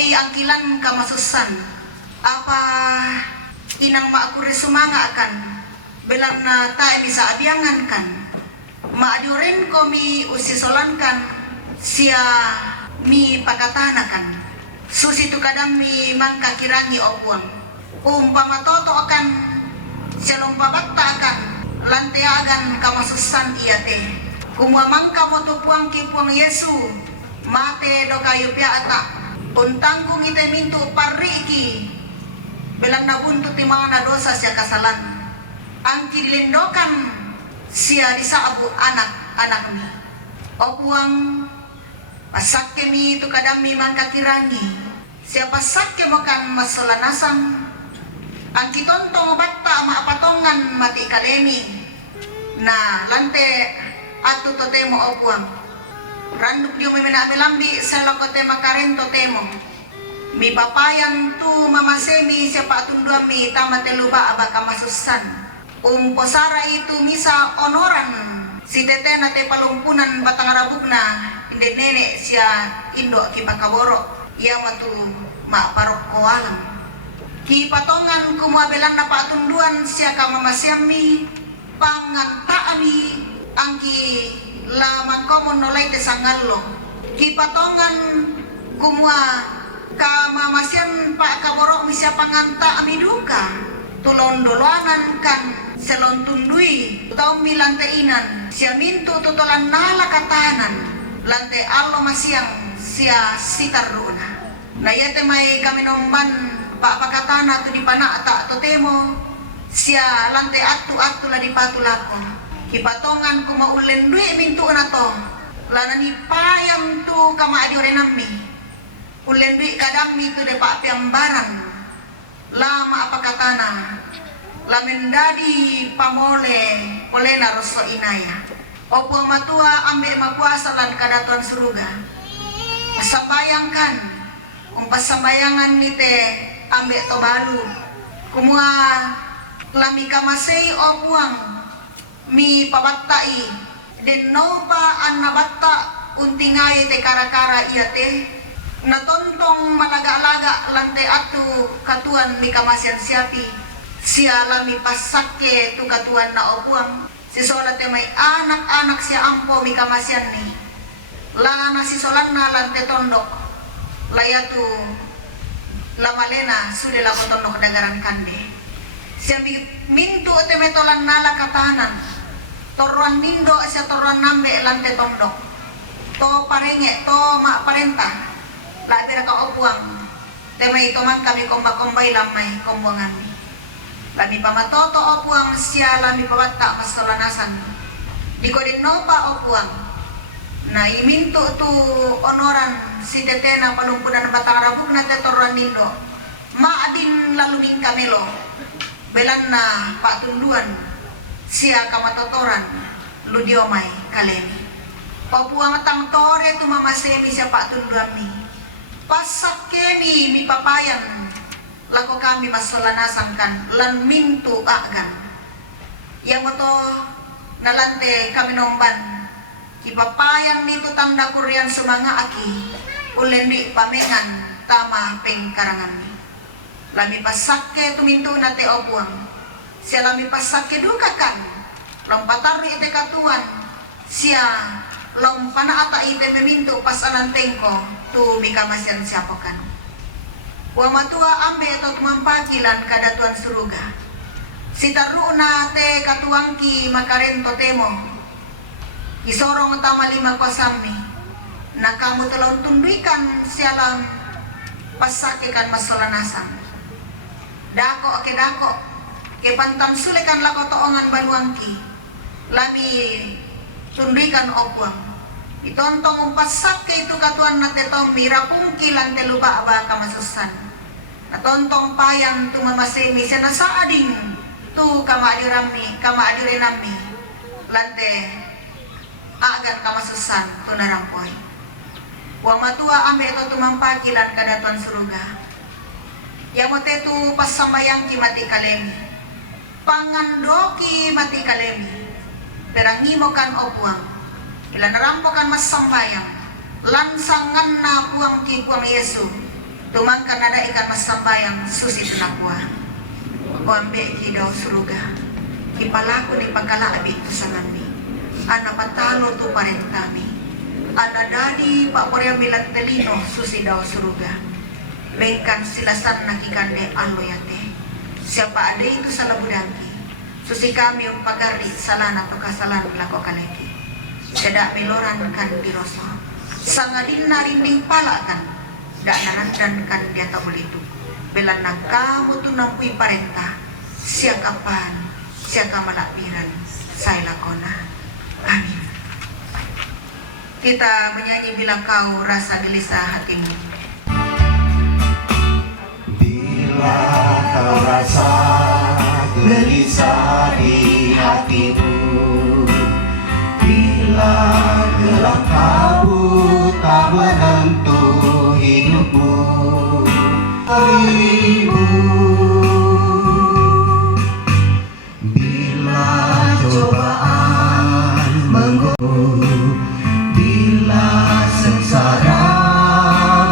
Moi angkilan kamasusan apa inang maakuri sumanga akan belar na tayo bisa abiangan kan maadurin ko mi usisolan kan siya mi pakatanakan susi tu kadang mi mangkakirangi opuang umpama toto akan siya lumpabatta akan lanteagan kamasusan iya te kumamang kamo tupuang kipuang Yesu mate do kayo piata untang kung ite minto pariki belang nabuntut ti mga dosa siya kasalan ang kilindokan siya di sa abu anak mi opuang pasakke mi itu kadang mi mangkakirangi siya pasakke mo kan masolanasan ang kitontong batta maapatongan mati kalemi na lante atu to temo opuang randuk dio may minabilambi sa lakote makarento temo mi papayan tu mamasemi siya patundua mi tamate luba aba kamasusan posara itu misa onoran si tete na te palumpunan batang rabugna inde nene siya indo kipakaboro iya matu maaparok koalam ki patongan kumabelan na patunduan siya kamamasyami pangantaami angki lamang komon nolay te sangallo ki patongan kumwa kamamasyan pa kaboro mi siya panganta ami duka tulon dolanan kan selon tundui taum mi lanteinan siya mintu tutulan nala katahanan lante allo masyang siya sitaruna na yate may kami nomban pa pakatana tu di panata to temo siya lante atu la di patulako kipatongan ko maulen dui mintu na to lanani payam tu kama adiore nami ulen dui kadang mi tu de pa piambaran lama apa katana lamen dadi pamole olena rosso inaya opo matua ambe mapuasa lan kadatuan suruga pasambayangkan pasambayangan nite ambe to balu kumua lami kamasei opuang mi pabattai den nopa annabatta untingai te kara-kara iya te natontong malaga-laga lante atu katuan mi kamasyan siapi siya lami pasakke tu katuan na opuang si sola te may anak-anak siya ampo mi kamasyan ni lana si solan na lante tondok layatu lamalena sude la tondok dagaran kande siya mintu te metolan nala katahanan toruan nindo siya toruan nambe lante tondok to parenge to mak parenta labira ka opuang te may ituman kami komba-kombay lamay kombuangan ni lami pamatoto opuang siya lami pawatta masolanasan di ko din no pa opuang na iminto tu onoran si tete na palumpunan batang rabuk na te toruan nindo maadin laluming kamelo belan na patunduan siya kamatotoran ludiomay kalemi papuang tang tore tu mamasemi siya patunduan mi pasak kemi mi papayan lako kami masolanasan kan lan mintu agan yang moto nalante kami nomban kipapayan nito tanda kurian sumanga aki ulen di pamengan tama pengkarangan mi lami pasakke tumintu nate opuang siya lami pasakke duka kan lompataru ite katuan siya lompana ata ite memintu pasanan tengko tu mikamasyan siapa kan wamatua ambe atau tumampakilan kadatuan suruga sitaruna te katuangki makarento temo isorong tama lima kwasami na kamu telah tunduikan sialang pasake kan masolanasan dako ke dako ke pantan sulekan lako toongan baluangki lami tunduikan opuang itontong pasake itu katuan nate tong mirapungki lante lupa aba kamasusan natontong payang tu mamasemi siya nasa ading tu kama adirenami lante agan kamasusan tu narampoy wamatua ambe ito tumampakilan kadatuan suruga yamote tu pasambayang ki mati kalemi pangandoki mati kalemi perangimo kan opuang ilan narampo kan mas sambayang lansangan na puang ki puang Yesu tumangkan ada ikan mas sambayang susi tunakwa wambe hidaw suruga ipalaku di pagkala abit tusanami ana patalo tu parentami ana dadi pak Korea milat telino susi daw suruga bengkan silasan nakikande aloyate siapa ada itu salah budangki susi kami pagari salana pagkasalan lako kaleki sedak meloran kan diroso sangadin narinding pala kan dak narandan kan dia tak boleh itu belan kamu tu nampui parenta siang kapan siang kamalapiran saya lakona amin. Kita menyanyi bila kau rasa gelisah hatimu. Bila kau rasa gelisah di hatimu, bila gelap kabut tak menentu hidupmu, harimu. Bila cobaan menggoda, bila sengsara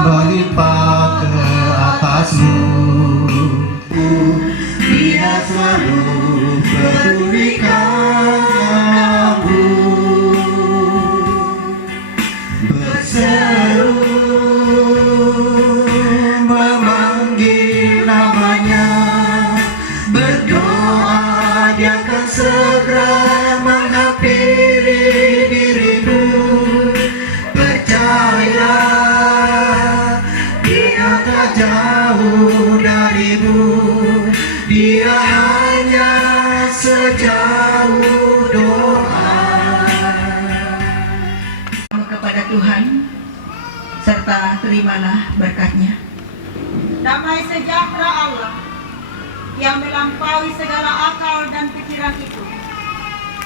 menimpa ke atasmu, Dia selalu pedulikan kamu, berseru memanggil namanya, berdoa Dia akan segera menghampiri dirimu. Percayalah, Dia tak jauh darimu, Dia hanya sejauh doa. Kepada Tuhan serta terimalah berkat-Nya. Damai sejahtera Allah yang melampaui segala akal dan pikiran itu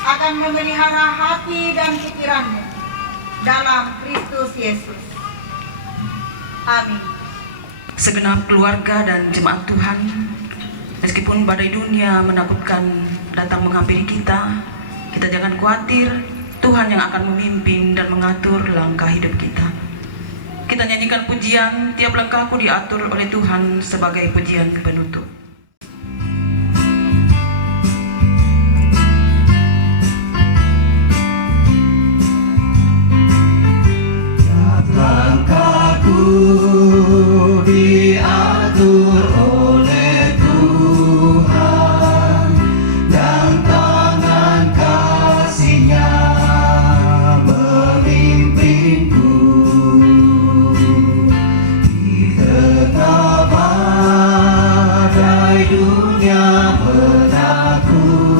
akan memelihara hati dan pikiranmu dalam Kristus Yesus. Amin. Segenap keluarga dan jemaat Tuhan, meskipun badai dunia menakutkan datang menghampiri kita, kita jangan khawatir. Tuhan yang akan memimpin dan mengatur langkah hidup kita. Kita nyanyikan pujian, tiap langkahku diatur oleh Tuhan sebagai pujian penutup. Langkahku diatur oleh Tuhan, dan tangan kasih-Nya memimpinku. Di tengah badai dunia menakutkan,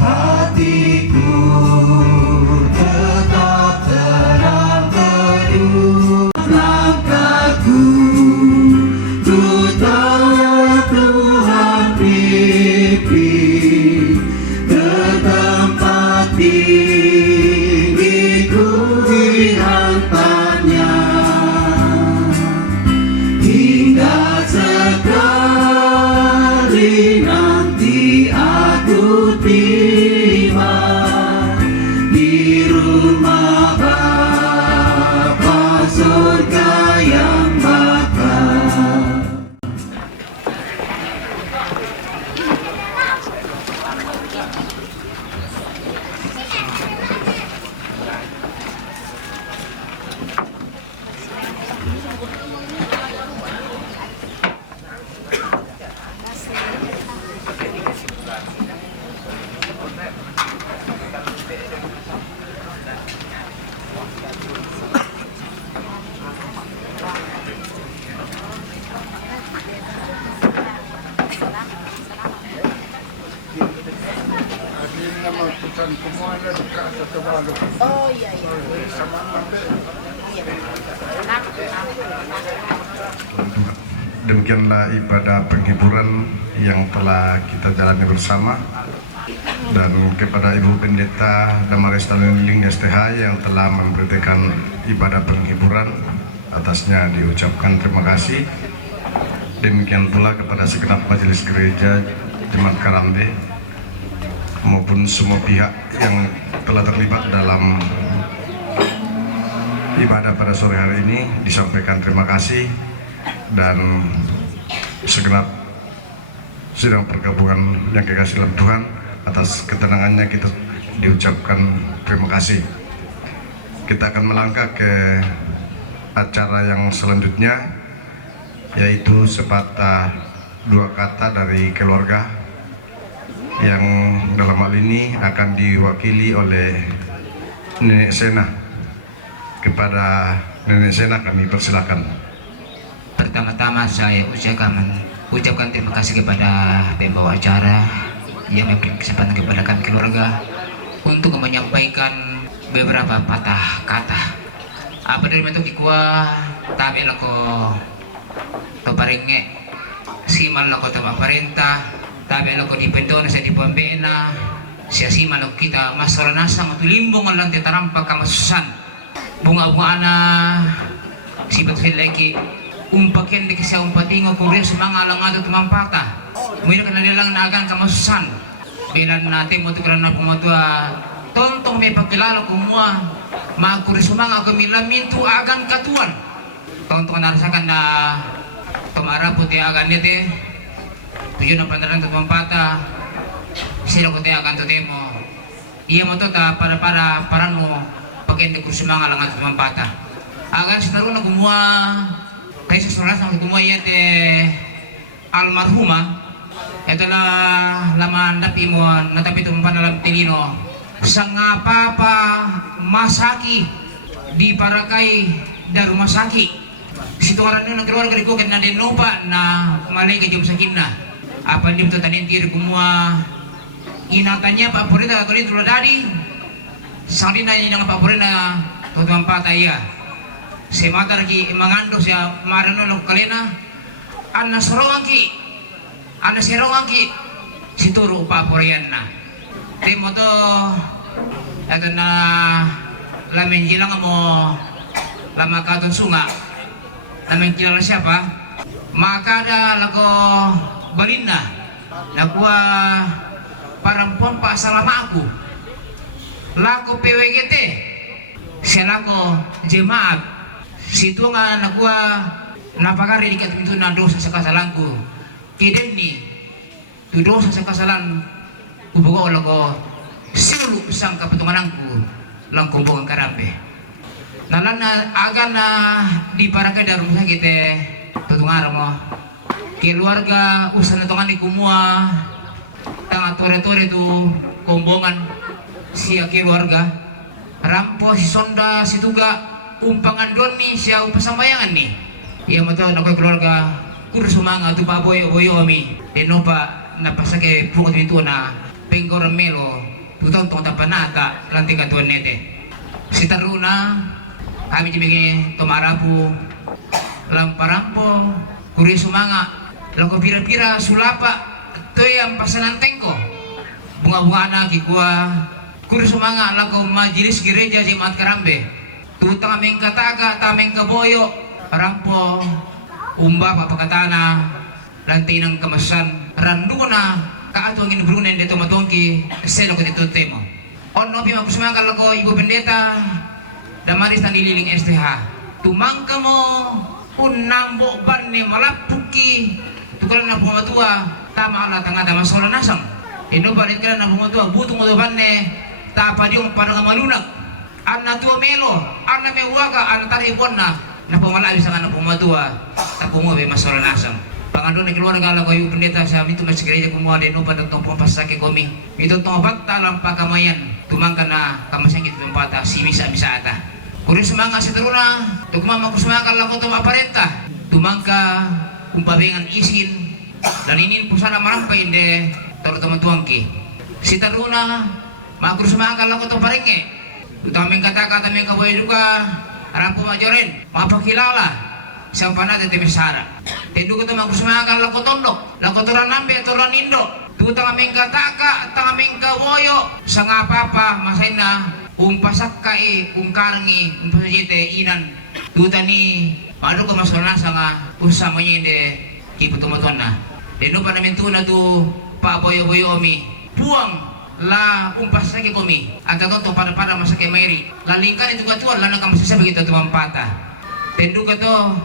hatiku tetap tenang teduh. Langkahku tetap Tuhan pimpin ke tempat tinggi, ku dihantarnya hingga sekali nanti aku tiba di rumah Bapa surga yang bakal. Demikianlah ibadah penghiburan yang telah kita jalani bersama, dan kepada Ibu Pendeta Damaris Taleniling STH yang telah memberitakan ibadah penghiburan, atasnya diucapkan terima kasih. Demikian pula kepada segenap majelis gereja Jemaat Karambe maupun semua pihak yang telah terlibat dalam ibadah pada sore hari ini disampaikan terima kasih dan segenap sidang pergabungan yang kekasih dalam Tuhan atas ketenangannya kita diucapkan terima kasih. Kita akan melangkah ke acara yang selanjutnya, yaitu sepatah dua kata dari keluarga yang dalam hal ini akan diwakili oleh Nenek Sena. Kepada Nenek Sena kami persilakan. Pertama-tama saya ucapkan terima kasih kepada pembawa acara yang memberi kesempatan kepada kami keluarga untuk menyampaikan beberapa patah kata. Apa dari bentuk ikwa tabi lako toparenge simal lako tama parenta tabi lako di pendona sa di pambena siya simal lako kita masalah nasa matulimbong ang lantai tarampa kamasusan bunga-bunga na sibat lagi umpaken di kisah umpatingo kung rin sumanga langado tumampata muna ka na nilang naagang kamasusan bilan natin mo tukuran na pumatua tontong may pagkilala kumua magkuri sumanga gumilamin tu agan katuan tontong narasakan na tumara puti agan nite tuyo na pandaran tumampata sila puti agan tu temo iya mo to ta para paran mo pagkindi kuri sumanga langan tumampata agan sinaru na kumua kay susuras ang kumua yete almarhuma ito na laman napi mo natapi tumampanalam tilino sang papa masaki di parakay da rumah sakit situ ngaran ng keluarga ko kena denopa na malay ka jom sakin na apa di betul tanin tiri kumua inatannya pak purita atau itu dari sang dina yang pak purita tutuang patay ya semata lagi mangando siya marano lo kalena ana serongi situro pak purian na timo to ito na lamin gilang mo lama katong sunga lamin kilala siapa makada lago balinna nakuha parang pompa salama aku lago PWGT siya lago jemaat situ nga nakuha napagari di katunto na dosa sa kasalanku kiden ni tu dosa sa kasalan kubugo lago silu sang kapetungananku lang kumbong ang karambe nalana aga na di parakay da rumah sakit tutungan mo keluarga usan na tungan di kumua tanga tore-tore tu kumbongan siya keluarga rampo si sonda si tuga umpangan doni siya upasambayangan ni iya mo to nakoy keluarga kursumanga tu baboy-boyo mi denopa napasake pungot mintu na penggora melo tutong tong tapanata lanting katuan nete si taruna kami jibige tomarapu lamparampo kuri sumanga lako pira-pira sulapa to yang pasanan tengko bunga-bunga na kikua kuri sumanga lako majelis gereja jemaat karambe tutang ameng kataga tameng kaboyo rampo umba papakatana lantai ng kamasan randuna kaatong inubrunan dito matongki seno ko dito temo ono pi magkusumaka lako ibu pendeta damaris na nililing STH tumangka mo unambo ban ni malapuki tukalan na pumatua tama ala tanga da masola nasam ino balit ka na pumatua butong mo ban ne tapa diong parang malunag anna tuwa melo anna mewaga anna taribon na pumalabi sa kanang pumatua tapungo be masola nasam pangandon na keluarga lang ko yung pendeta sa amin tumas gereja kumuha din upang itong pampasake komi ito itong bata lang pagkamayan tumangka na kamasangit ng bata si misa-misa ata kung sumanga sa taruna tugmama kung sumanga lang ko itong aparenta tumangka kung pabengan isin dalinin po sana marampay hindi taro tamatuangki si taruna makung sumanga lang ko itong parenge tutaming kataka taming kabuhay duka harap po majorin mapakilala sa panata ti Misara. Tedu ko tamang kusmakan lako tondok, lako toran nambe toran indo. Tutang aming kataka, tang aming kawoyo, sa nga papa masay na umpasak kai, umkarngi, umpasajite inan. Tuta ni ano ko masola sa nga usama niya hindi kiputumatuan na. Deno pa namin tuna tu paboyo-boyo mi. Puang la umpas lagi komi atau tonto pada masa kemeri la lingkan itu katuan la nakam sisa begitu tu mampata tendu kato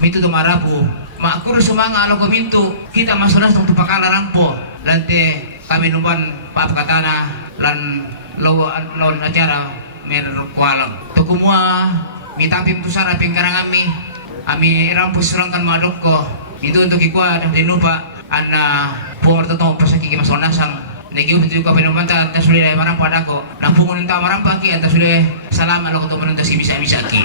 mitu tu marapu makur sumanga alo komintu kita masulas tung pakala rampo lante kami numpan paap katana lan lawan acara mer kualang tu kumua mitapim tu sara pingkarang ami rampus rangkan madokko itu untuk ikwa dan dinupa ana puar totong pasaki kimasonasang negi ubi juga pinamanta anta sudah marang padako nampungun enta marang pagi anta sudah salam alo keto menuntas bisa ki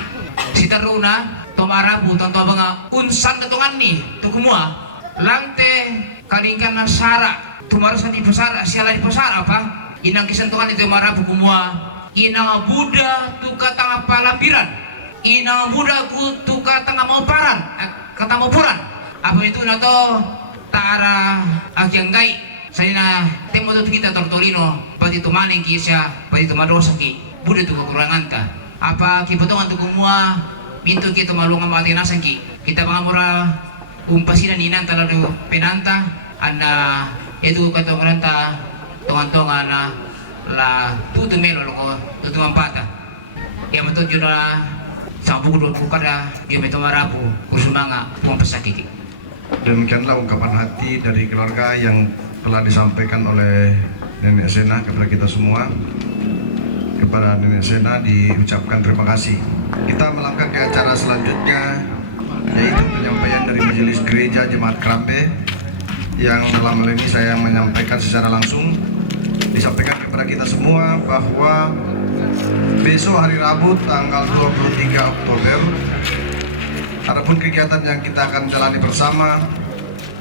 sitaruna to marabu tonto banga unsan tetungan ni tu kumua lante kalingkan nasara tumarusan di pasara siala di pasara apa inang kisentuhan itu marabu kumua inang buda tu kata palampiran inang buda ku tu kata ngamoparan kata ngopuran apa itu nato tara akyang gai saya na temo tu kita tortolino pati tu maling kisya pati tu madosa ki buda tu kekurangan ta apa kipotongan tu kumua minto kita malunga mati nasan ki kita mangamura umpasina ninan talalu penanta ana itu kata merenta tongan-tongan la tutu melo ko tutu mampata ya betul jura sampu do pada dia meto marapu kusumanga umpasaki. Demikianlah ungkapan hati dari keluarga yang telah disampaikan oleh Nenek Sena kepada kita semua. Kepada Nenek Sena diucapkan terima kasih. Kita melangkah ke acara selanjutnya, yaitu penyampaian dari Majelis Gereja Jemaat Kerambe, yang dalam hal ini saya menyampaikan secara langsung, disampaikan kepada kita semua bahwa besok hari Rabu tanggal 23 Oktober adapun kegiatan yang kita akan jalani bersama,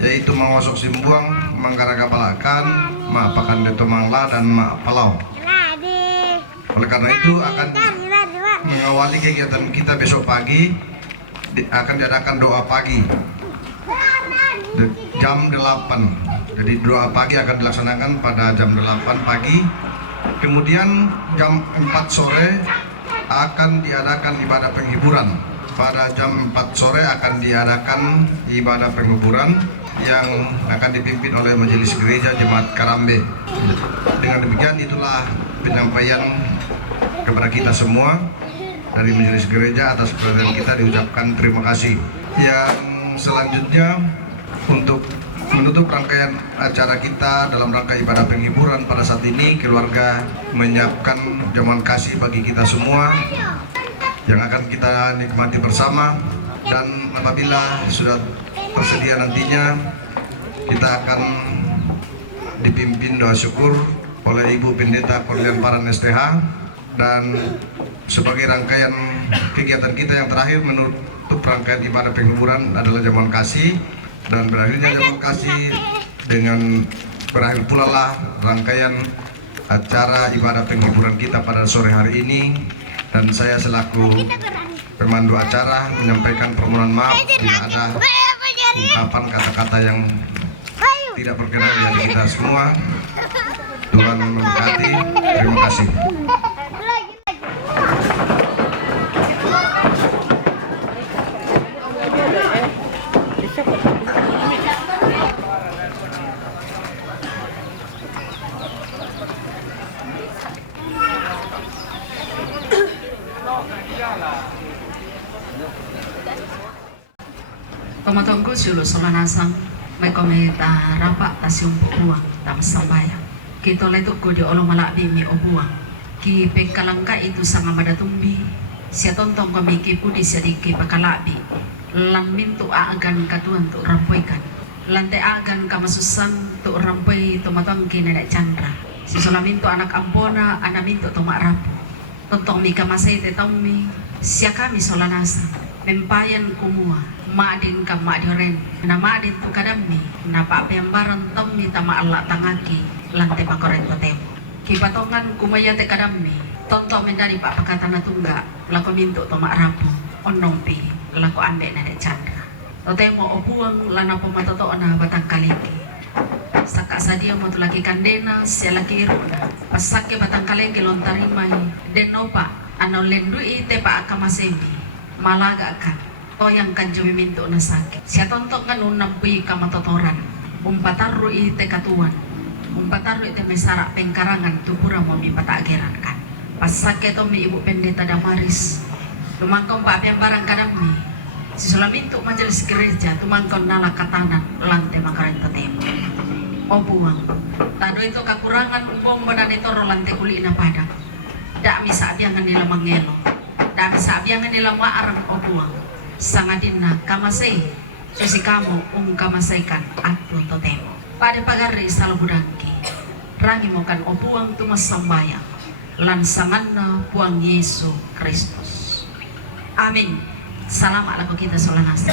yaitu mengosok simbuang, menggaragapalakan, maapakan deto mangla dan maapalau. Oleh karena itu akan mengawali kegiatan kita besok pagi, akan diadakan doa pagi jam 8. Jadi doa pagi akan dilaksanakan pada jam 8 pagi. Kemudian jam 4 sore akan diadakan ibadah penghiburan. Pada jam 4 sore akan diadakan ibadah penghiburan yang akan dipimpin oleh Majelis Gereja Jemaat Kerambe. Dengan demikian itulah penyampaian kepada kita semua dari Majelis Gereja. Atas perhatian kita diucapkan terima kasih. Yang selanjutnya untuk menutup rangkaian acara kita dalam rangka ibadah penghiburan pada saat ini, keluarga menyiapkan jamuan kasih bagi kita semua yang akan kita nikmati bersama, dan apabila sudah tersedia nantinya kita akan dipimpin doa syukur oleh Ibu Pendeta Korlian Paran STH, dan sebagai rangkaian kegiatan kita yang terakhir menutup rangkaian ibadah penghiburan adalah jamuan kasih, dan berakhirnya jamuan kasih dengan berakhir pula lah rangkaian acara ibadah penghiburan kita pada sore hari ini. Dan saya selaku pemandu acara menyampaikan permohonan maaf bila ada ungkapan kata-kata yang tidak berkenan di hati kita semua. Tuhan memberkati. Terima kasih. Pamatongko sulo solanasang may kometa rapa tasium buang tam sambaya. Kito letuk ko di olo malabi mi obuang. Ki pengkalangka itu sanga madatumbi. Siya tontong kami kipudi siya di kipakalabi. Lang mintu aagan katuan tu rampoikan. Lante agan kamasusan tu rampoy tumatong kinenek chandra. Si solaminto anak ambona anaminto tumarapu. Tontong mi kamasay tetong siya kami solanasang. Mempayan kumua. Maadin ka maadioren na maadin tu kadami na paapyambaran tommi tama Allah tangaki lante pakorento temo kipatongan kumaya te kadami tonto mendari papakata na tungga lako minto to maarapu onnompi lako ande na de chandra to temo opuang lana pamatoto na batang kaliki saka sadia mo tulaki kandena siya laki iruna pasake batang kaliki lontarimay denopa ano lendui te pa akamasemi malaga kan yang kan jumi minto na sakit. Siya tontok kan unang puy kamatotoran. Umpatarro ite katuan. umpataru ite mesarak pengkarangan tupura mo mi patageran kan. Pasake to mi Ibu Pendeta Damaris. Tumangkong pa yang barang kadami. Si Sulaminto majelis gereja tumangkong nala katanan lante makarento temo. O buang. Tado itu kekurangan umpong badan itu rolante kuli ina padang. Dak misa abiangan nila mangelo. Dak misa abiangan nila maarang o buang. Sangadina kamasay. Susi kamu kamasaykan at punto temo. Pada pagari sa labudangki, rangi mo kan o buang tumasambayang, lansangan na buang Yesu Kristus. Amin. Salamat lagu kita solanasa.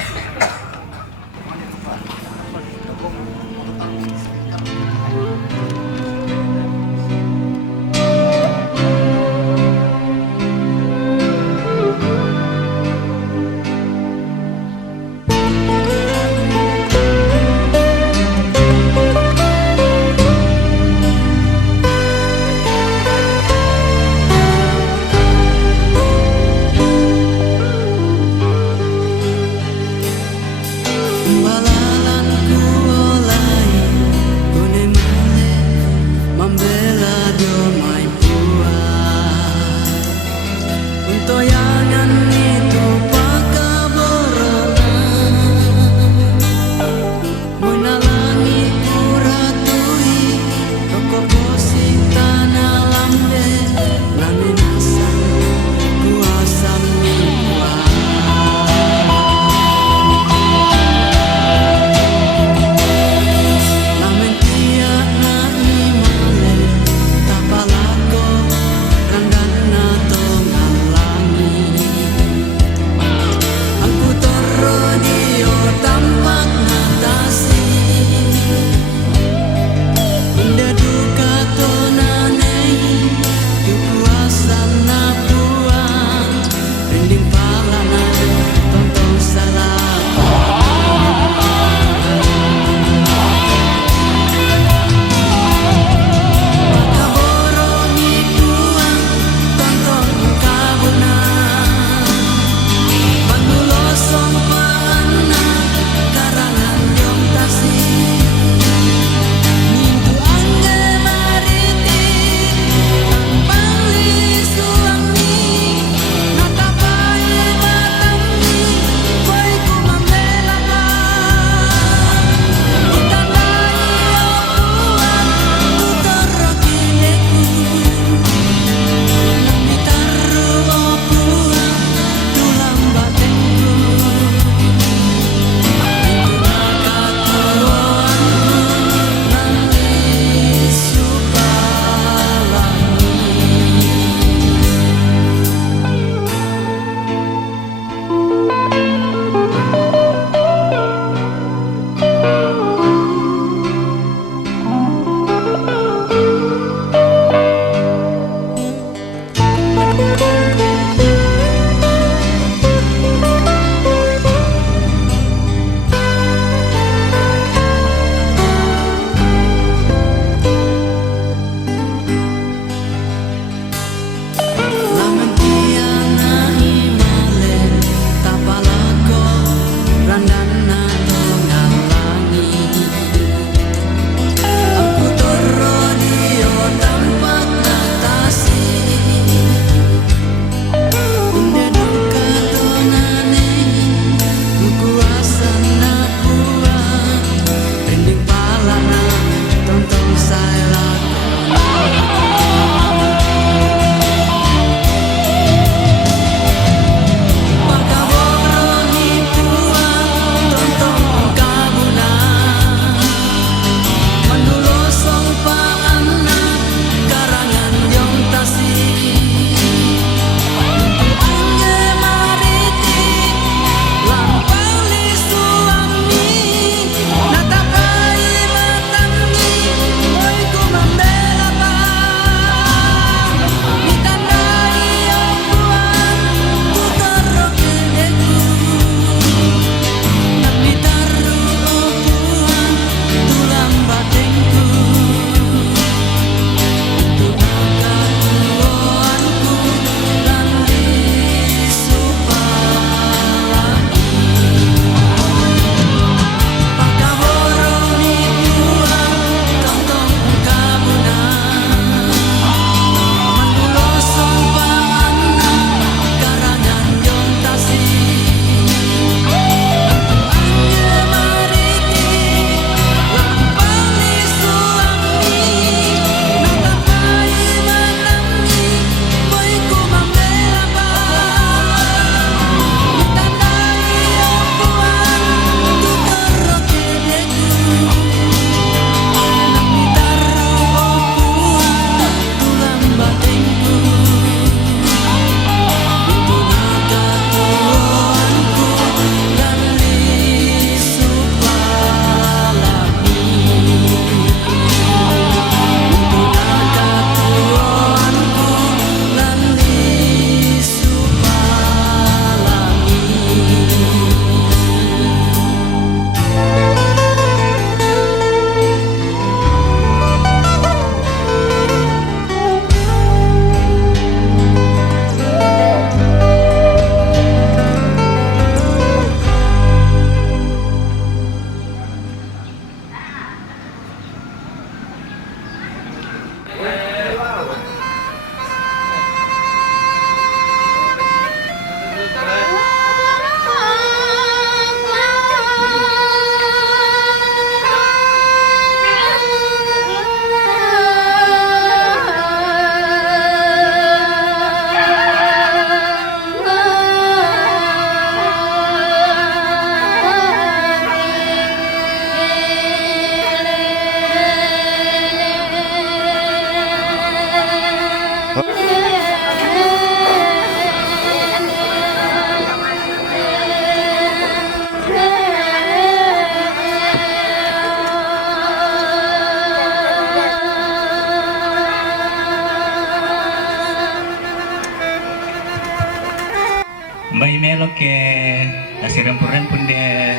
rempuren pun de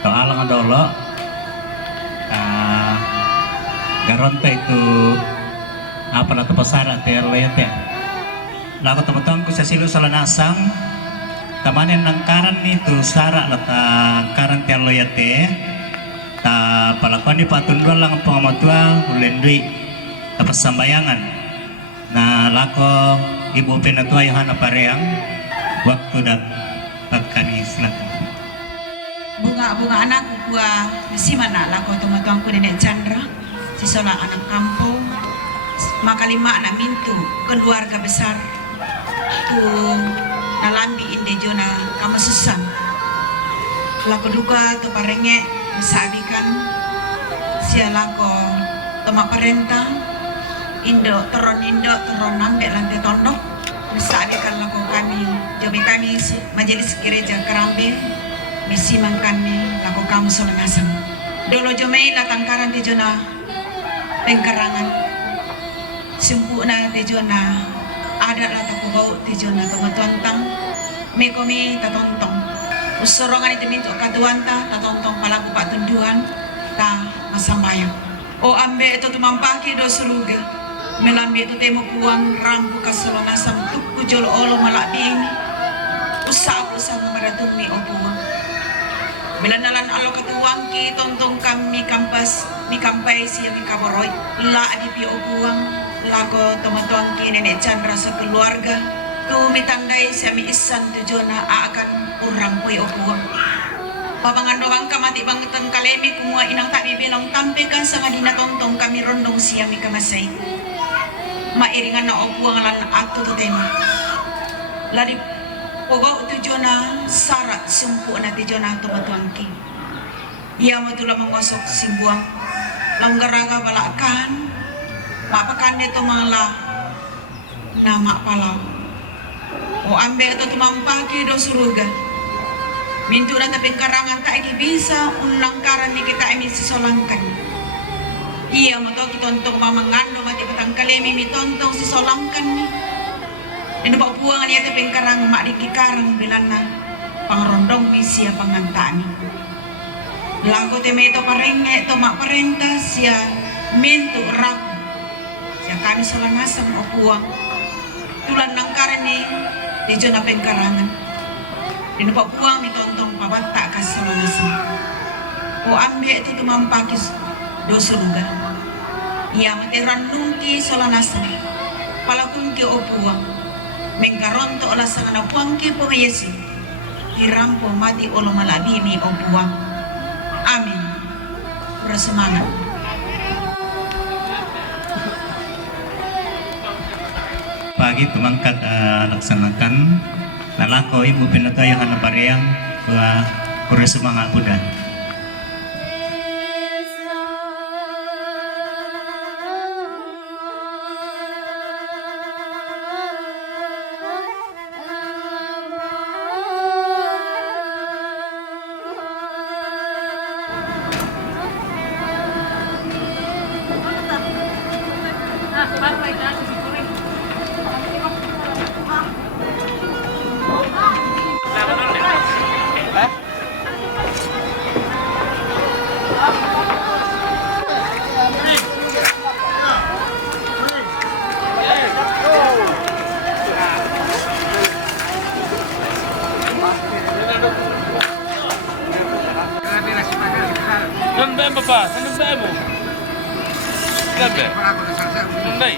to alang adolo garonta itu apa lah pasara te loyate lagu teman-teman ku sasilu salanasang tamanen nang karan itu sara lata karan te loyate ta palakon di patundol lang pangamatua ulendui tapos sambayangan na lako ibu penatua Yohana Pareang waktu dat kami silakan bunga anakku gua si mana lako tuang-tuangku Nenek Chandra si sola anak kampung makalima anak mintu keluarga besar tu nalambi inde jona kama susan lako duka tu parenge sabikan sia lako toma parenta indo teron nambek lantai tondok sabikan lako kami jobi kami majelis gereja Kerambe misi mangkani lako kamu solangasam dolo jomei latangkaran di jona pengkarangan sempurna di jona adat lata kubau di jona tomatuantang mekomi tatontong usorongan itu mintu katuanta tatontong palaku pak tunduan ta masambayang o ambe itu tumampaki do suruga melambi itu temo puang rambu kasolonasam tukku jolo olo malak ini usah meradumi o puang Bilanalan alo katuwangki tontong kami kampas mi kampai siya mi kaboroy la adipi upuang lago tomatuangki Nenek Chandra sa keluarga tu mitandai siya mi isan tujona akan urang poy upuang pabangan doang kamati bangetang kalemi kumua inang tak bibilang tampekan sa kadina tontong kami rondong siya mi kamasay mairingan na upuang lan ato to tema ladi Pogok tujona sarat sumpu na tujona tumatuangki. Ia matula mengosok simbuang. Langgaraga balakan. Mapakan itu mangla nama palau. O ambe itu tumampaki do suruga. Mintu na taping karangan tak bisa unang karan ni kita ini sisolangkan. Ia mato kitontong mamangando mati petang kalemi mitontong sisolangkan ni. Ini bawa buangan ya tepeng karang mak dikikarang bilana pangrondong misia pangantani. Lagu teme itu parenge itu mak perintah sia mintu ragu. Sia kami salangasam o buang. Tulan nangkaren ni di jona pengkarangan. Ini bawa buang mitontong pabatak kas salangasam. O ambe itu tumampakis do suruga. Ia materan nungki salangasam. Palakungki o buang. Mengkaronto olah sangana puangki po Yesu hirampo mati olo malabimi o buang. Amin. Bersemangat. Pagi tumangkat laksanakan nalako ibu penatua Yohana Pareang wa kuresumangat budan. Nandai Bapak, nandai mo. Gabi. Nandai.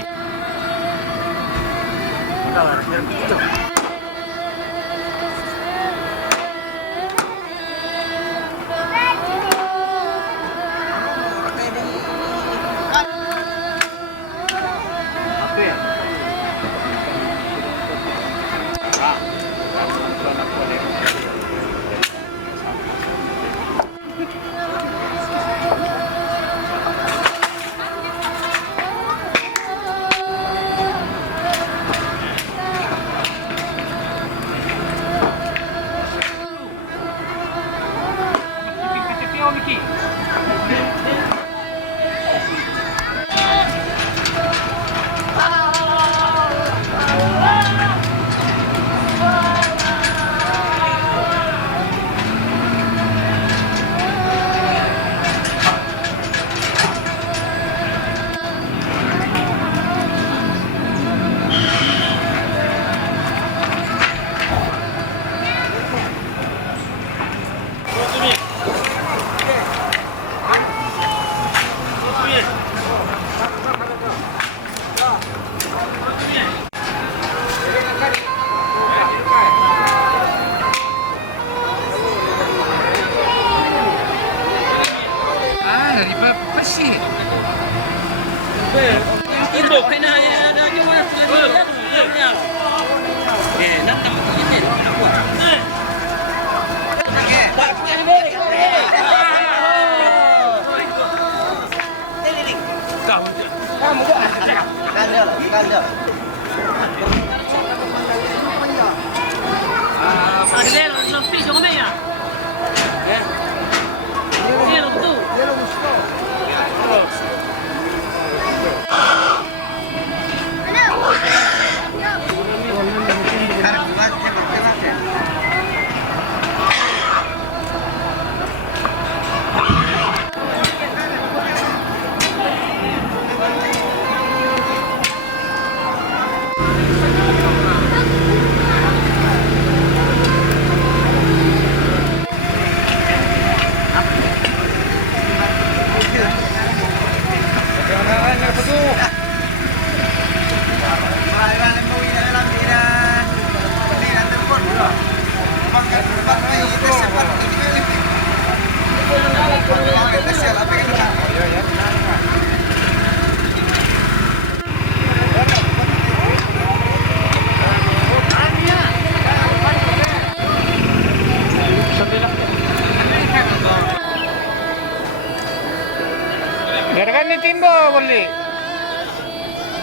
Garagan ni Timbo, beli.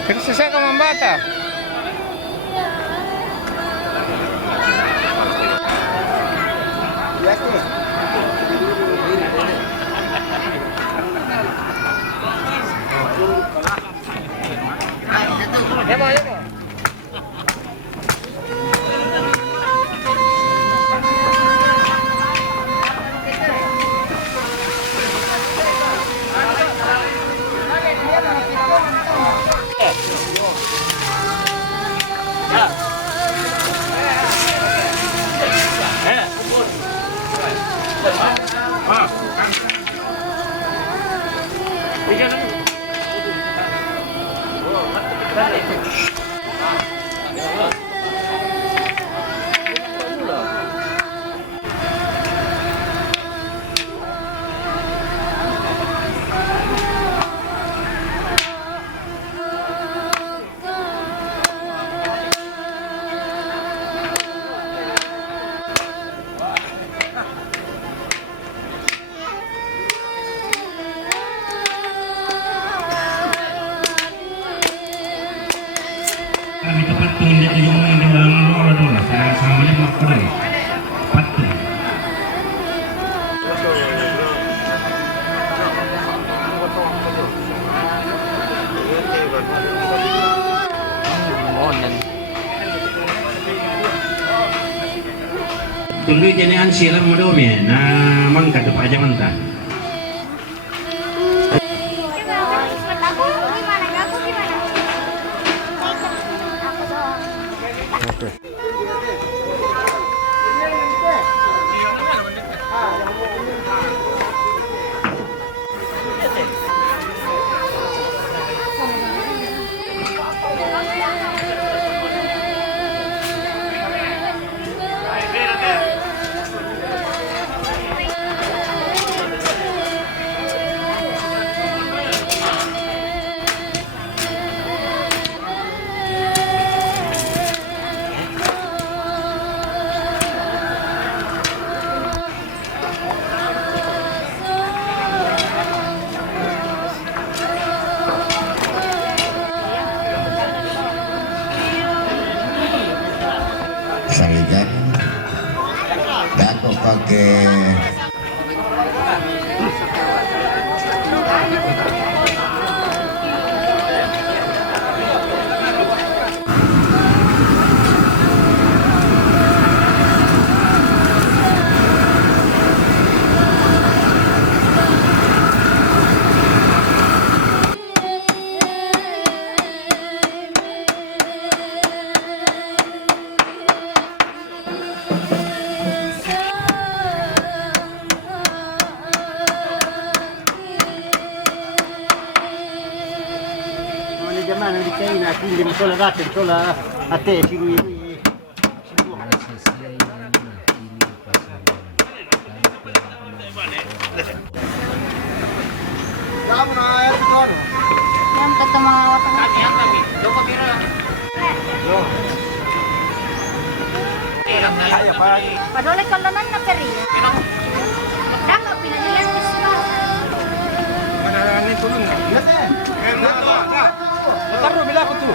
Tersisa ka membata. Ya mau. Kami tepat tunjuk yang ini dulu, saya sambil makan. Patu. Tunggu jenengan silang modome, nah mangkat aja mentah. Saligan dako pakai Jamana di China, quindi mi sono dato solo a te, Alam kata mga watang. Padolay kalanan na peri. Dako pinadilan ispa. Mana ni turun na? Taruh bila aku tu.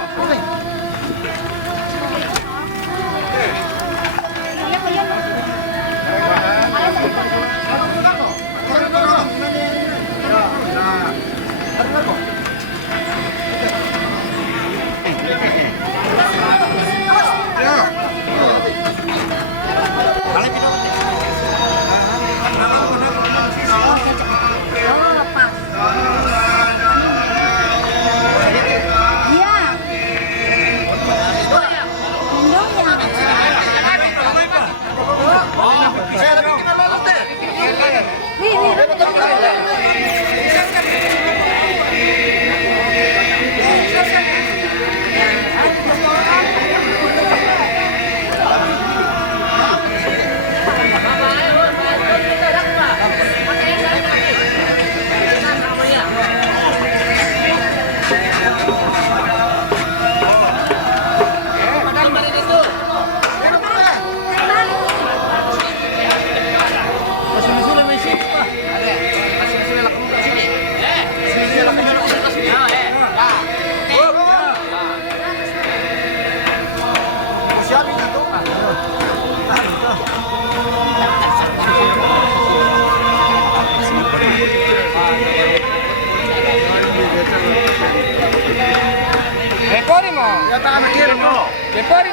Lepori mo. Lepori.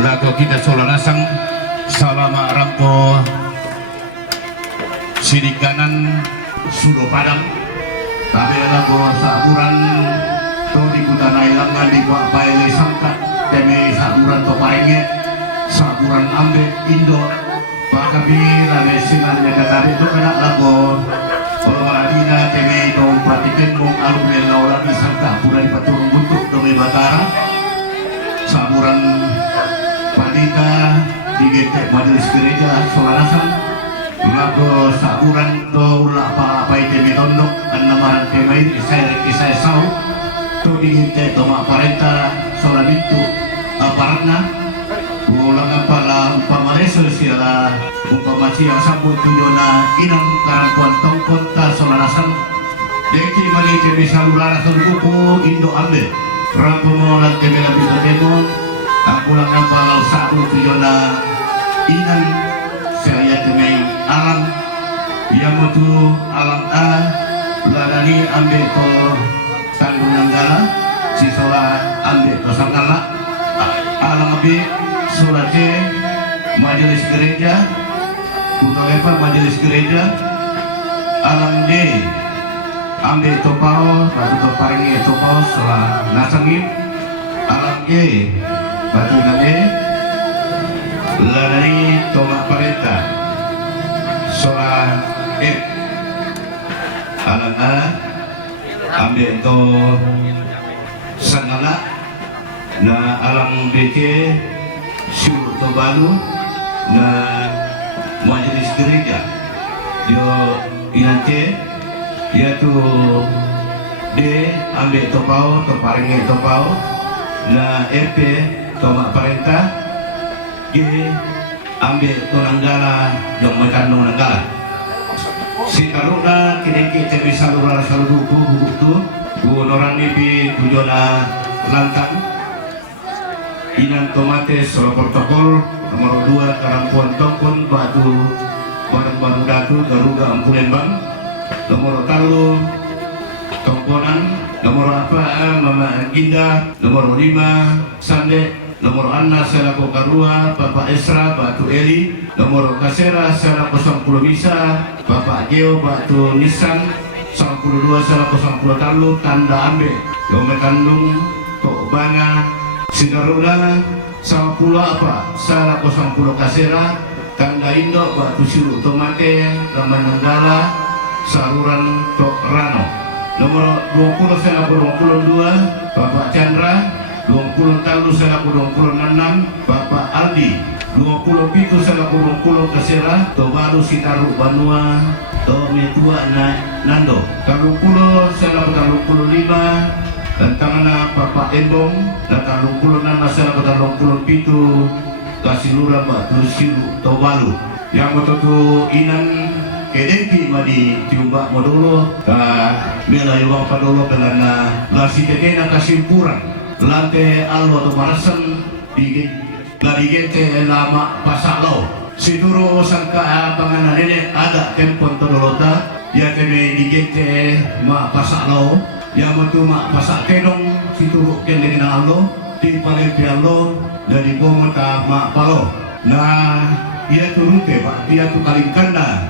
Lagu kita Solanasang Salama Rampo Sidik kanan Sudo Padang tapi lagu Saburan Todi Kudanai Langan di Pak Baile Sangkat Demi Saburan Topaenge Saburan Ambe Indo Pakabi Lame Sinarnya Katari itu kena lagu Polomadina Demi Dompatiken Mung Alumni Laulani Sangka Bulan Paturung Buntuk Domi Batara Saburan Padita di Getek Majelis Gereja Solanasang lago saburan to ulah apa itu mitondok anamaran temai kisah sau to dihinte to mak parenta sola bitu aparatna ulang pala umpamaleso sila umpamasi yang sambut tunjona inang karampuan tongkon ta sola nasan deki mali tebe salurara buku indo ambe rapomo lan tebe labi temon aku lang pala sabu tunjona inang saya temai alam yang mutu alam a ladani ambe to tanggung nanggala si sola ambe to sangala alam abi sola c majelis gereja kuto lepa majelis gereja alam d ambe to pao batu to paringi to pao sola nasangip alam g batu nade ladani tomak parenta soal alam a ambil to sangala na alam beke syur to balu na majelis gereja dia inante yaitu d ambil to pao to paringi to pao na rp tomak parenta G ambil tunanggala yang mengandung nanggala si karuna kini kita bisa lurah saludu buku tu orang nipi tujuana lantang inan tomate soal protokol nomor 2 karampuan tongkon batu barang-barang datu garuga ampulembang nomor 3 tongkonan nomor mama Ginda nomor 5 sande nomor Anna selaku Karua, Bapak Esra, Batu Eli, nomor Kasera selaku 10 bisa, Bapak Geo, Batu Nisan, 92 selaku 10 talu, tanda ambe, Dome Kandung, Tok Banga, Singaruna, 10 apa, selaku 10 Kasera, tanda Indo, Batu Siru Tomate, Taman Nanggala, Saluran Tok Rano, nomor 20 selaku 22, Bapak Chandra, 20 talu selaku 26 Bapak Aldi 20 pitu selaku 20 Kasera to baru Sitaru Banua to Metua Nando 30 selaku 35 dan tangan Bapak Embong dan 36 selaku 30 pitu Kasilura Batu Siru to Balu yang betul inan kedeki madi tiumbak modolo ka mela iwang padolo kelana lasi tekena kasimpuran lante alwa to marasan digete lama pasalo siduro sangka panganan ini ada tempon todolota ya teme digete ma pasalo ya matu ma pasak kedong siduro ken dengan allo di pale pialo dari bomota ma palo nah ia turute pak dia tu kalingkanda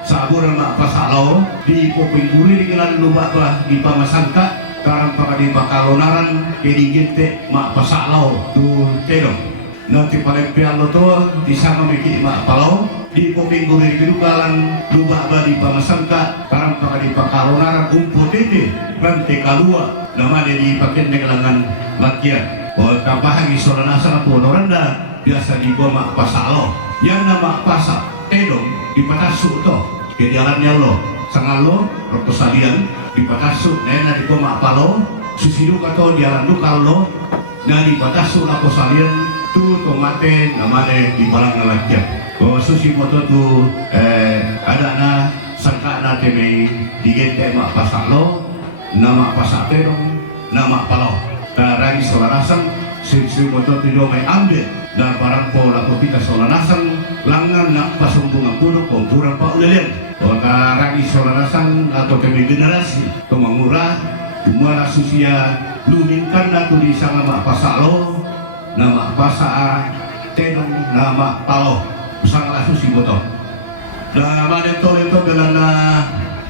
saburan ma pasalo di koping guri dengan lubak lah di pamasangka karang pakadi pakalonaran kedigete mak pasalau tu kedong nanti paling pialo tu di sana mikir mak palau di koping guri kedukalan lubak badi pamasangka karang pakadi pakalonaran umpotete rantai kalua nama dia dipakai dengan lakian oh kapahan isola nasa tu oranda biasa di bawah mak pasalau yang nama pasak kedong di patasuk tu ke jalannya lo sangalo rokok salian di patasu nena di koma palo susidu kato jalan dukal lo na di patasu lako salian tu tomate namane di balang nalakia oh susi moto tu ada na sangka na teme digete mak pasak lo nama pasak terong nama palo ragi solanasan susi moto tu do mai ambil na barang po lako kita solanasan langan nak pasumbungan puno kompuran pa ulelian ragi solanasan atau kami generasi kemangura umara susia luminkan atau di sana mak pasalo nama pasa tenong nama palo sangat susi botol nama dentol itu belana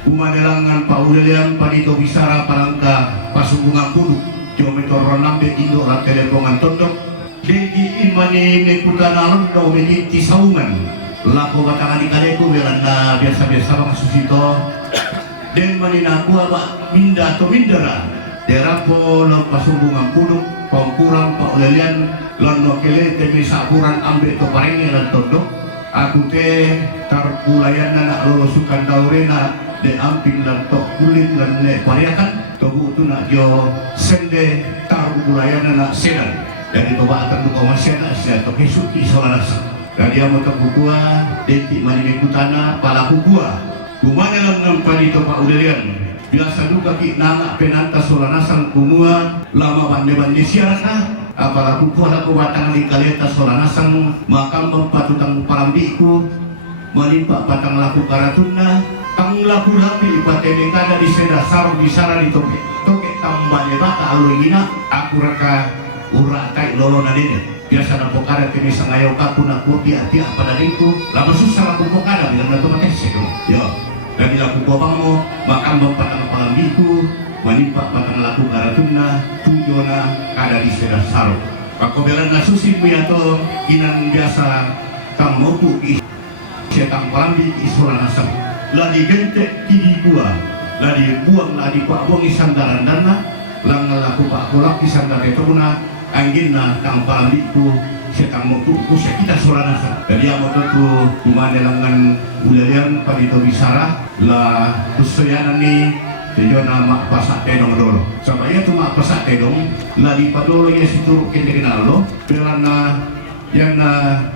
umadelangan paulelian padito bisara palangka pasumbungan puno kilometer ronambe indo la telepongan tondok degi imani mekutana londo meniti saungan laku batangan di kadeku belanda biasa-biasa bang susito dan manina gua bak minda atau mindara derapo lo pasumbungan puduk pampuran pak ulelian londo kele temi saburan ambil to parengi lan tondok aku teh tarpulayan nak lolosukan daurena de amping dan tok kulit dan ne pariakan tobu tu nak jo sende tarpulayan nak sedan dari toba akan tu kawasan sia tok hisuki solanas dari amotok bukua detik mani kutana pala bukua kumana lang ng palito pa udalian biasa duka ki nanga penanta solanasan kumua lama bande siarana apala bukua na kuwatang di kaleta solanasan makam patutang parambiku malimpa patang laku karatuna tang laku lapi ipatene kada di seda sarong bisara di toke tambane bata alungina aku raka ura kai lolo nadene biasa na pokada kini sangayo kaku na kurti ati pada dinku lama susah aku pokada bilang na tomatese yo dan dilaku kopangmo makam patang parambiku manimpa patang laku karatuna tujona kada di seda sarong pakobelan na susi puyato inan biasa kang mopu setang parambi isolanasam ladi gentek kidi gua ladi buang ladi pak buang isandaran dana lang laku pak kolak isandar etona anggina kang parambiku setang mopu ku sekita solanasam jadi amo tu kumane langan bulalian panito bisara la kusoyanan ni tejona mak pasak tenong dolo sabaya tu mak pasak tenong ladi padolo ya situ kene kenalo belana yang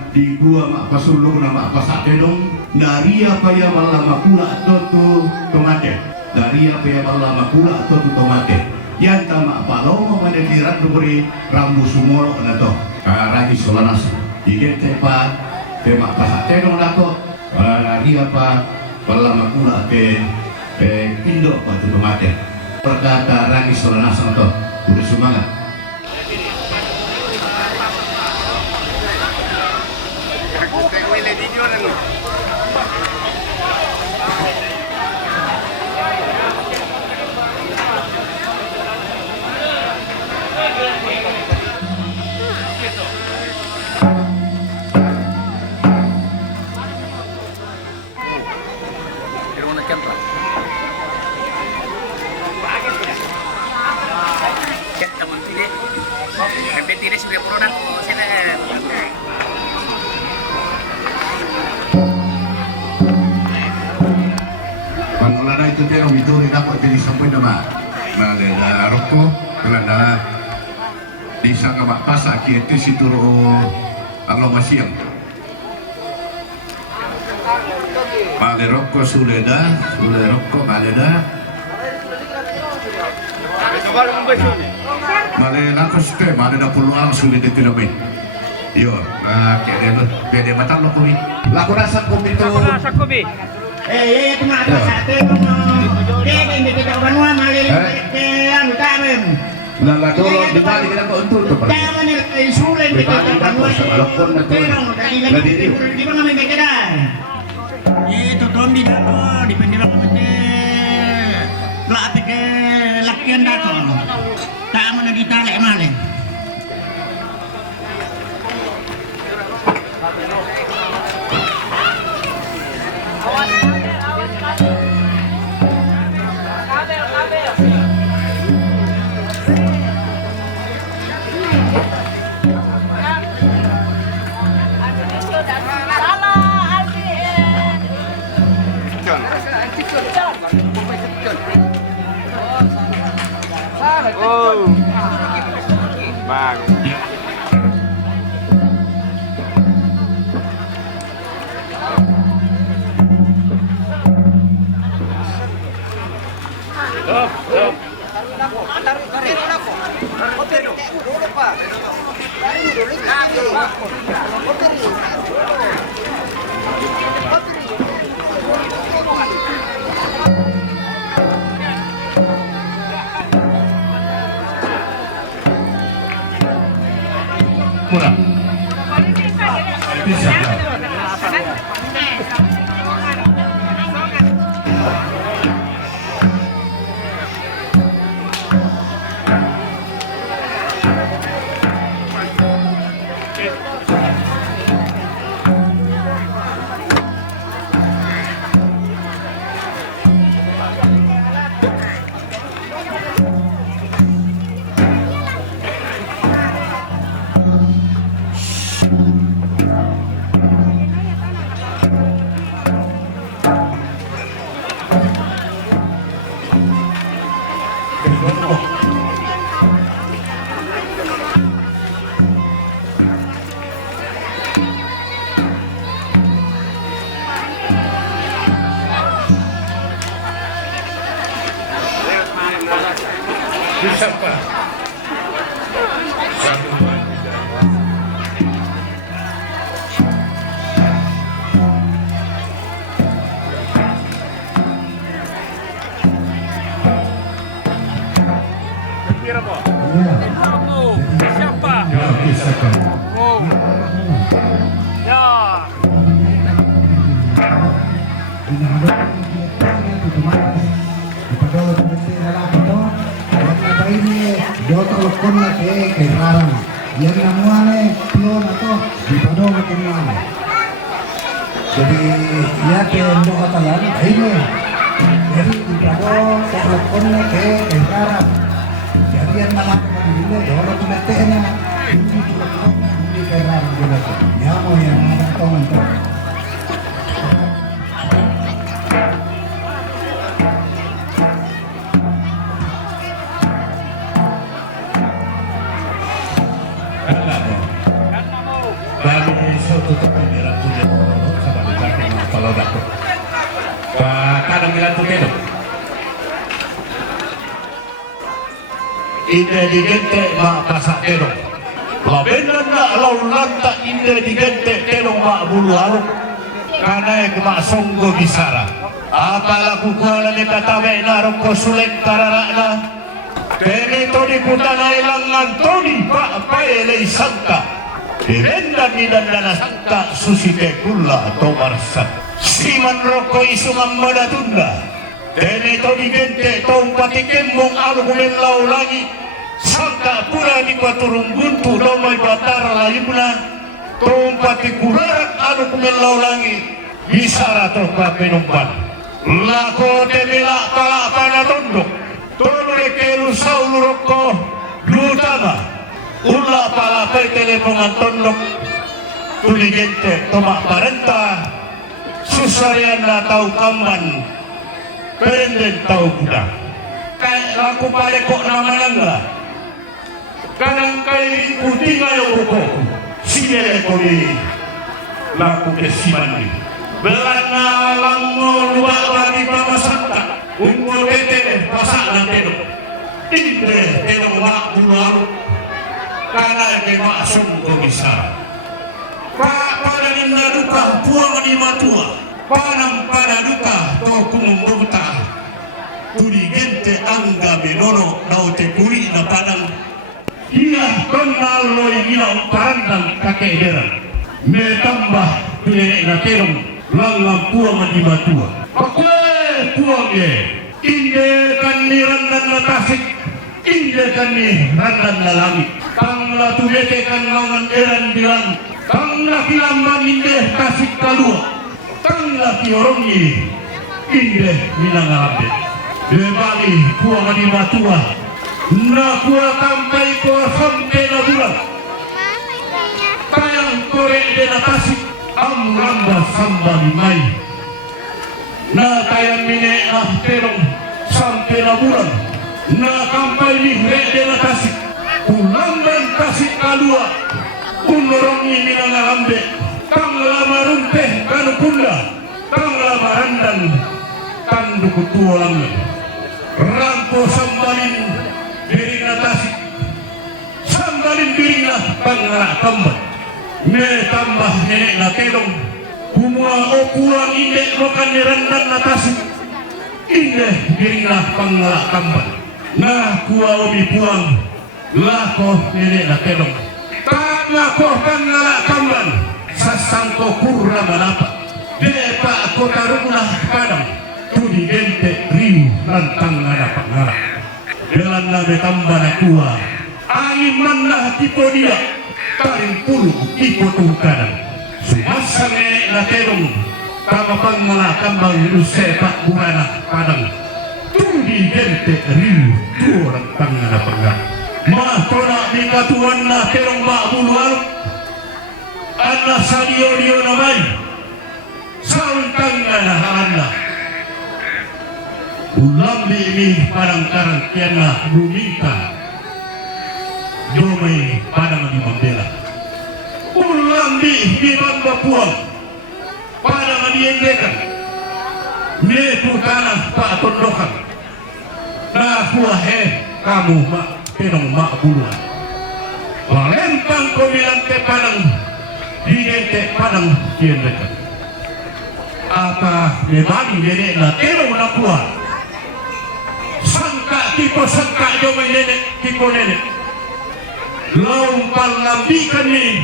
di gua mak pasulung na mak pasak tenong naria paya bala makula totu tomate naria paya bala makula totu tomate yang tamak paloma pada dirat diberi rambu sumoro na to karagi solanas digente pa te mak pasak tenong dako naria pa bala makula te pindo pa tu tomate perkata ragi solanas to udah semangat Panulana itu terong itu dapat jadi sampai nama na roko kelana di sanga mak pasak kiete situro alo masiang Male roko suleda roko maleda male lakos te male na puluang sulit itu namin yo kede mata lo kumi laku rasa kumi to tuma sa atin hindi kita banwa mali anu tamen la dolo di bali kita ko untul to tamen isulen kita banwa alokon na to di ba namin kaya itu tombi dato depende lang kami lahat ke lakyan dato tama na gitale mali Oh, bang. Murah. Bisa. Siapa? Siapa? Oh. Ya. Jadi ya tendo katalan ini jadi dipado telepon ke sekarang jadi yang nama ini kalau kumatena ini telepon di sekarang juga ya mau yang ada komentar dari suatu kepentingan punya sama dipakai kalau dapat kadang bilang tuh kedo ide digente ma pasak kedo labenan na law lanta ide digente kedo ma bulu aluk karena yang ma songgo bisara apala kukuala ni katawe na roko sulek kararana kene todi kutana ilangan todi pa paelei sangka Direnda ni dandana sangka susite kula atau marsat siman roko isuman madatunda tene to digente tong pati kembong alu kumelau lagi sangka pura di paturung buntu domai batara layuna tong pati kurarak alu kumelau lagi bisara to kapenumpan lako temela pala pana tondok tolure kelu saulu roko lutama ulah pala pe teleponan tondok tuli gente tomak parenta susarian na tau kaman perenden tau kuda kayak laku pale kok nama nangla kadang kali puting ayo rokok sinele koli laku kesimani belana lango luak lagi pamasanta unggul tete pasak na tedok inde tedok wak bulu karena ke maksum ko bisa pada duka puang di matua panam pada duka to kumumbuta turi gente angga benono daute kuri na padang iya kenal loi gila parandang kakek derang me tambah tule na terong langam puang di matua oke puang ye inde kan nirandan na tasik inde kan ni randan na langit kangla tulete kan lawan eran bilang kangla kilaman inde kasih kalua kangla kiorongi inde bilang abe lebali kuang di matua na kuwa kampai ko sampai na bulan kayang korek de na kasih amramba samba di mai na kayang mine na terong sampai na bulan na kampai ni de na kasih ulamban kasih kalua unorongi minangalambe kang lama rumpe kanu kunda kang lama randan kandu kutualang rampo sambalin birina tasik sambalin birina pangara kambat me tambah nenek na kedong kumua okuang inde makan randan na tasik inde birina pangara kambat nah kuwa obi puang lako nenek na kedong tak lako pangala kamban sasangko kurra manapa depa kota rumah padang tudi gente riu lantang ngada pangala delan nabe tambana kuwa angin manah tipo dia taring pulu tipo tungkadang sumasa nenek na kedong kama pangala kambang lusepak burana padang tudi gente riu tuo lantang ngada pangala mah tona mikatuan na terong mak buluan anak sadio namai sautang na hana ulam ini padang karang kiana rumita domai padang di membela ulam di bangga puang padang di endekan me putana pak tondokan nah kuah kamu mak tenong mak buluan. Walempang ko milante padang didente padang kian mereka. Apa nebali nenek na tenong na kuat. Sangka tipo sangka jomai nenek tipo nenek. Lompal lambikan ni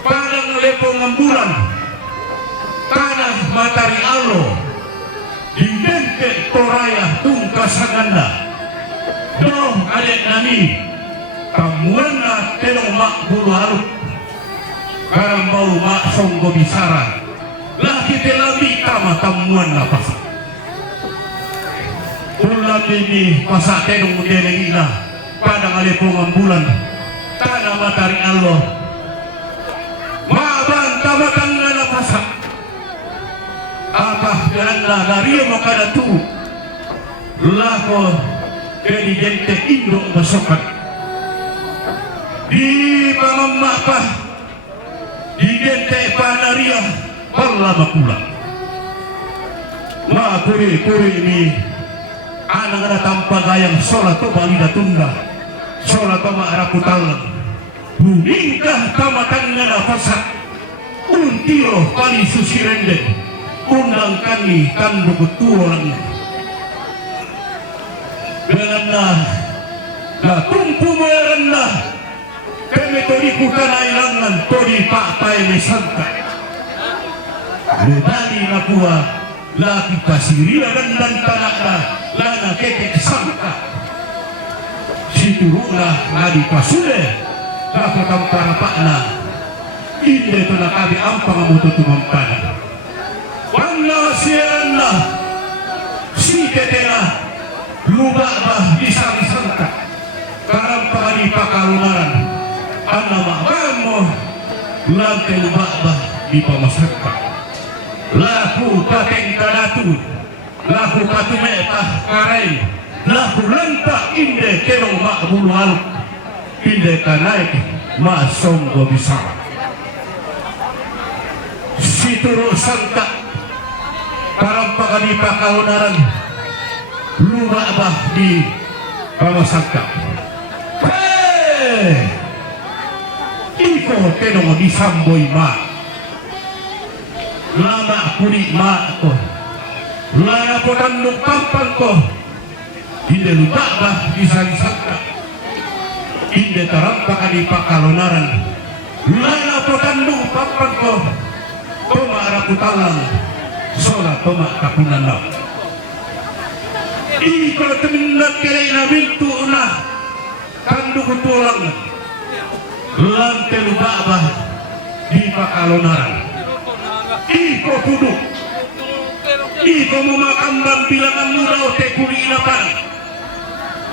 padang lepo ngambulan tanah matahari Allah didente toraya tungkasaganda doh adek nami kamuana tenong mak bulu haluk karang bau mak songgo bisara laki telabi kama kamuan napas ulat ini pasak tenong mudeleng ina padang alepo ngambulan tanah matahari Allah mabang tamatang na pasak apa gelanda dari mo kada tu lako kedi gente indo basokan di pamamma pa di gente panaria palla makula ma kuri ni anak ada tanpa gayang sholat to bali datunda sholat to ma'araku talang hingga tamatang na pasak untiro pali susirende undang kami kan beketulang dengan na tumpu merenda kami tori kukan ailangan tori pak pai mesangka medali na kuah laki pasirila dan tanakna lana keke sangka situruna ngadi pasule lako tampara pakna inde to nakabi ampang amuto tumampana Wala siyana si tetela lubak bah bisa disangka karang pagani pakalunaran ana makamo lantai lubak bah di pamasangka laku kateng kadatu laku katumetah karai laku lanta inde kenong mak bulu haluk inde kanaik mak songgo bisa situru sangka karang pagani pakalunaran lumak bah di pamasangka iko tenong disamboy ma lama kuri ma ko lana ko tanduk pampang ko inde lumak bah di sangka inde karang pagani pakalunaran lana ko tanduk pampang ko toma araku talang sola toma kapunan na iko teminat kere na bintu na kandu kutulang lante lubaba di pakalunaran iko kudu iko memakambang bilangan muda ote kuli inapan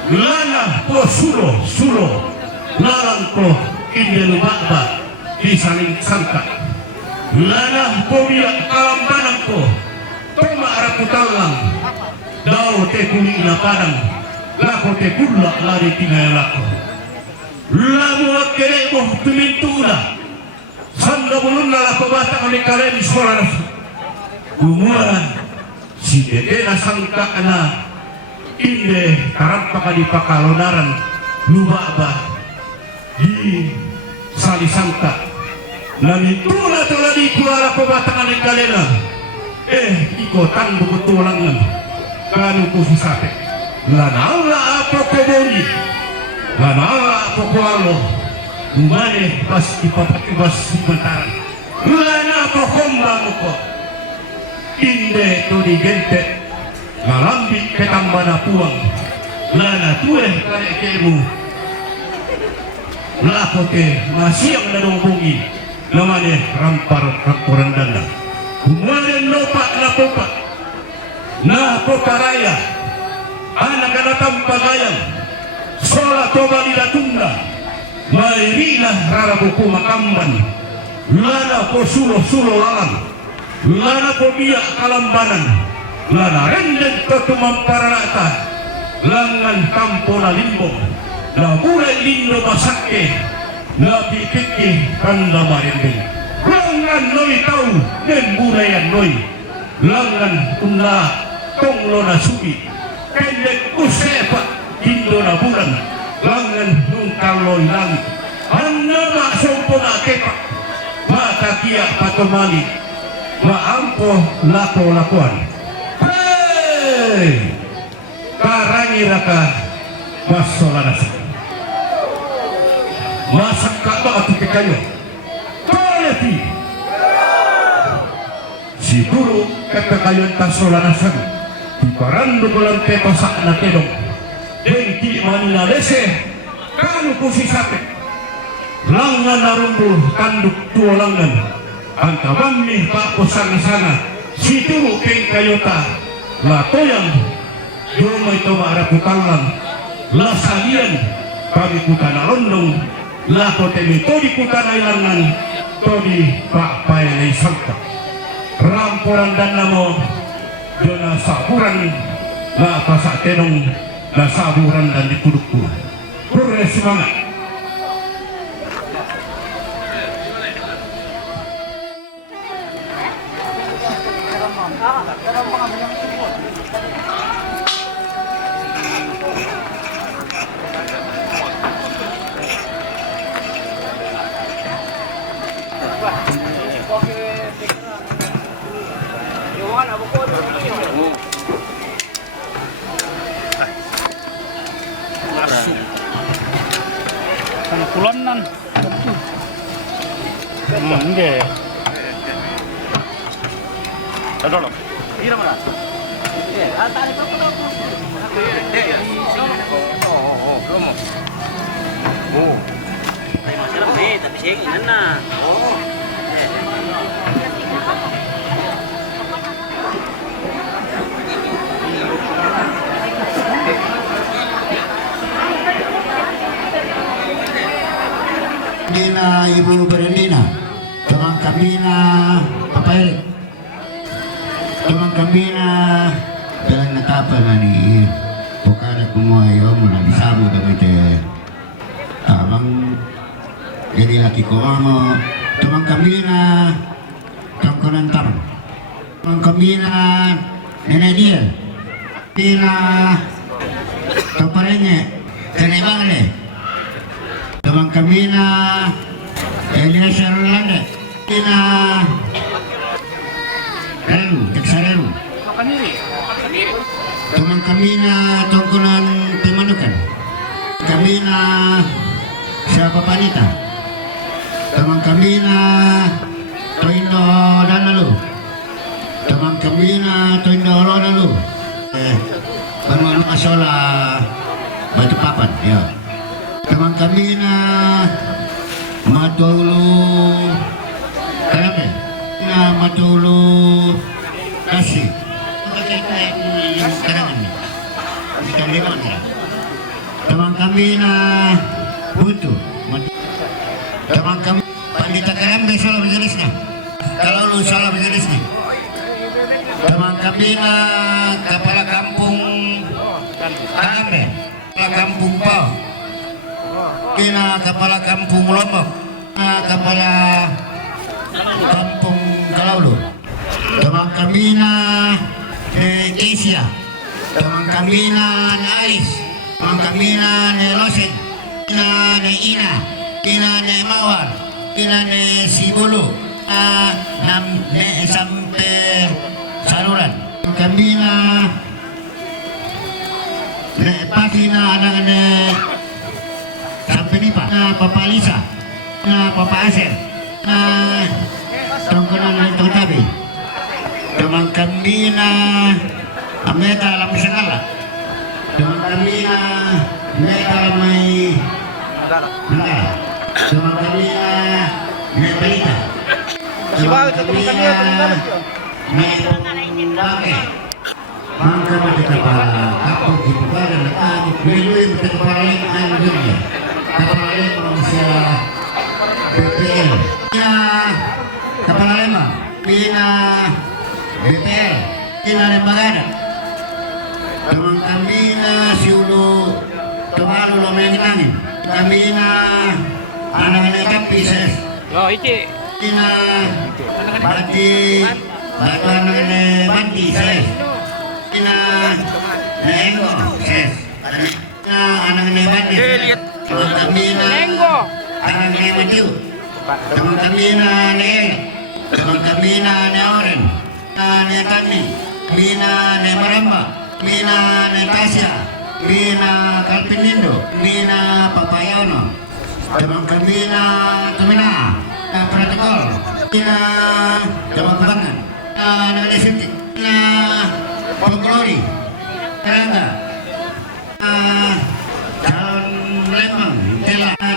lana ko sulo larang ko inde lubaba di saling sangka lana ko biak kalambanan ko toma araku talang dao te kuli ina padang lako te pulla lari tingay lako lamu akere mo tumintula sanda bulun na lako bata kali kalen suara umuran si dede na sangka na inde karampa kali pakalunaran lubaba di sali sangka namitula tola di kuala ko bata kali kalena iko tan bukutulangan kanu ko sisate lanala apa ko boni lanala apa ko alo umane pas ipapakibas sebentar lana apa komba ko inde to di gente ngalambi ketambana puang lana tueh kare kemu lakote masih yang nadongbongi namanya rampar rakorandanda kumaren nopak na popak na pokaraya anak datang pagayang sola toba dilatunda mairina rarabuku makamban lana po sulo lalang lana po biak kalambanan lana renden totumampararata langan kampo na limbong na mulai lindo masake na pikiki kanda marinding langan noy tau den bulayan noy langan unla tonglo na sugi pendek usepa Indo na bulan langan nung kaloy langit anda maksumpo na kepak makakiyak patumali maampo lako-lakuan. Hei karangi raka masolanasa masak kaba ati kayo toleti si guru kata kayon tasolanasan di parando bulan peto sak na kedong dengki manina lese kanu kusisape langan narumbu tanduk tuolangan angkaban nih pak posang-sanga si turu keng kayota latoyang Yoma itu ma'arap kutalang lasalian kami kutana londong lako temi todi kutana ilangan todi pak paelay sangka ramporan dan namo jona saburan la pasak tenong la saburan dan dikudukku kurang semangat. Kulanan. Enggak. Ada loh. Ira mana? Oh. Ay masarap tapi saya ingin na. Oh. Dina Ibu Berendina, teman kami na papaili, teman kami na dalam natapa na ni bukan aku mau ayo muna disabu dami te abang jadi laki ko amo teman kami na tangkonan tam, teman kami na nenek dia, dina toparenya tenebang le. Teman kami na Eliezer Landa na Relu, Teksarelu. Teman kami na Tongkonan Timanukan. Kami na Siapa Panita. Teman kami na Toindo Danalu. Teman kami na Toindo Lonalu. Baru masalah Batu Papan, ya. Teman kami na Matulu Karabe na Matulu Kasih teman kami na Butu teman kami Pandita Karambe salah berjenisnya kalau lu salah berjenisnya teman kami na Kepala Kampung Karambe Kepala Kampung Pau Kina Kepala Kampung Lombok, Kepala Kampung Kalaulu, teman kami na Asia, teman kami na Ais, teman kami na Losen, kina Ina, kina Mawar, kina Sibulu, sampai Saluran, kami na Patina anak sampai ni Pak Papa Lisa Papa Aser Tongkonan itu tadi teman kami na Ameta Alam Segala teman kami na Ameta Alamai Negara teman kami na Nepelita teman kami na Nepelita Mangka kita para kapal kita pada letak beli kita para lain anjurnya kapal lain manusia BPL Pina kapal lema Pina BPL Pina Lembagada teman kami na siulu teman lo menangin kami na anak-anak kapises oh iki Pina bandi anak-anak bandi ses Ina nengo ses Anang Nevanes. Teman kami na Anang Nevatiu. Teman kami na Neel. Teman kami na Neoren. Netani. Mina Nemaramba. Mina Netasya. Mina Kalpinindo. Mina Papayono. Teman kami na Tumina. Protokol. Mina Jawabangan. Nanesiti. Na Pogolori. Terangga. Calon Lembang.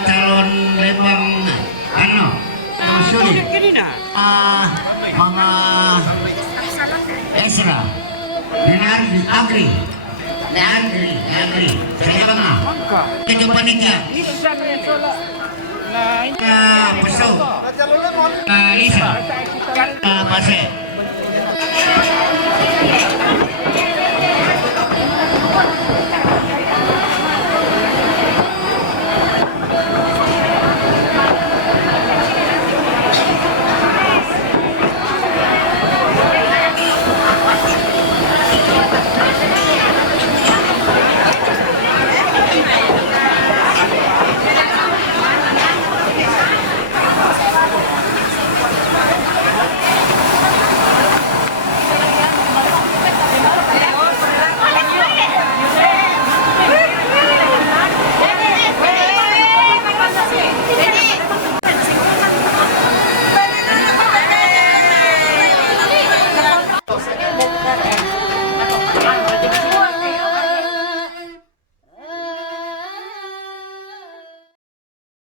Calon Lembang. Suli. Mama Esra. Nenari Agri. Agri. Saya banga. Kita panitia. Peso. Lisa. Pase.